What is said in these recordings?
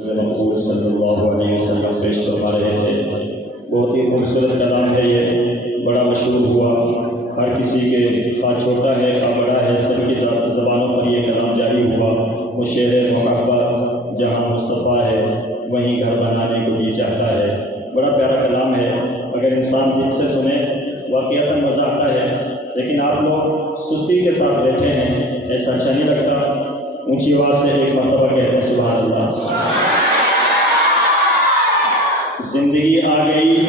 رسول صلی اللہ علیہ وسلم پیش فرما رہے تھے۔ بہت ہی خوبصورت کلام ہے، یہ بڑا مشہور ہوا، ہر کسی کے خواہ چھوٹا ہے خواہ بڑا ہے، سب کی زبانوں پر یہ کلام جاری ہوا۔ وہ شعر محبت جہاں مصطفیٰ ہے وہیں گھر بنانے کو جی چاہتا ہے۔ بڑا پیارا کلام ہے، اگر انسان دل سے سنے واقعتاً مزہ آتا ہے، لیکن آپ لوگ سستی کے ساتھ بیٹھے ہیں، ایسا اچھا نہیں لگتا۔ اونچی آواز سے ایک مرتبہ کہتے ہیں سبحان اللہ۔ زندگی آ گئی،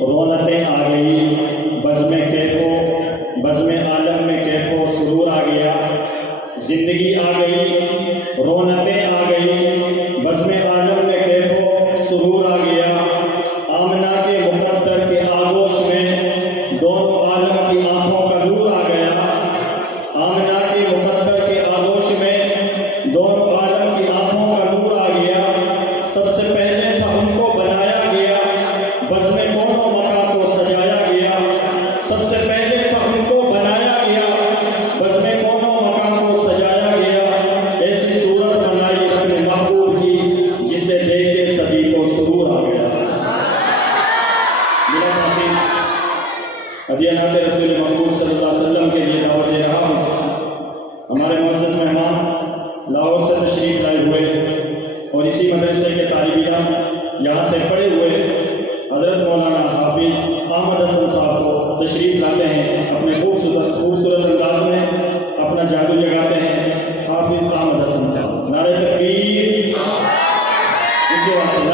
رونقیں آ گئی، بزم عالم میں کیف و سرور آ گیا۔ زندگی آ گئی، رونقیں آ گئی، بزم عالم میں کیف و سرور آ گیا۔ آمنہ کے مقدر کے آغوش میں دونوں عالم کی آنکھوں کا نور آ گیا۔ آمنہ کے مقدر کے آغوش میں دونوں عالم کی آنکھوں کا نور آ گیا۔ سب سے پہلے تھا ان کو بنایا گیا، بزم کون و مکان کو سجایا گیا۔ سب سے پہلے تھا ان کو بنایا گیا، بزم کون و مکان کو سجایا گیا۔ ایسی صورت بنائی اپنے محبوب کی، جسے دیکھ کے سبھی کو سرور آ گیا۔ ادیانات رسول محبوب صلی اللہ علیہ وسلم کے لیے دعوت دے رہا ہوں۔ ہمارے معزز مہمان لاہور سے تشریف لائے ہوئے اور اسی مدرسے کے طالبان یہاں سے پڑھے ہوئے حضرت مولانا حافظ احمد حسن صاحب کو تشریف لاتے ہیں، اپنے خوبصورت انداز میں اپنا جادو جگاتے ہیں۔ حافظ احمد حسن صاحب، نعرہ تکبیر، اونچی آواز سے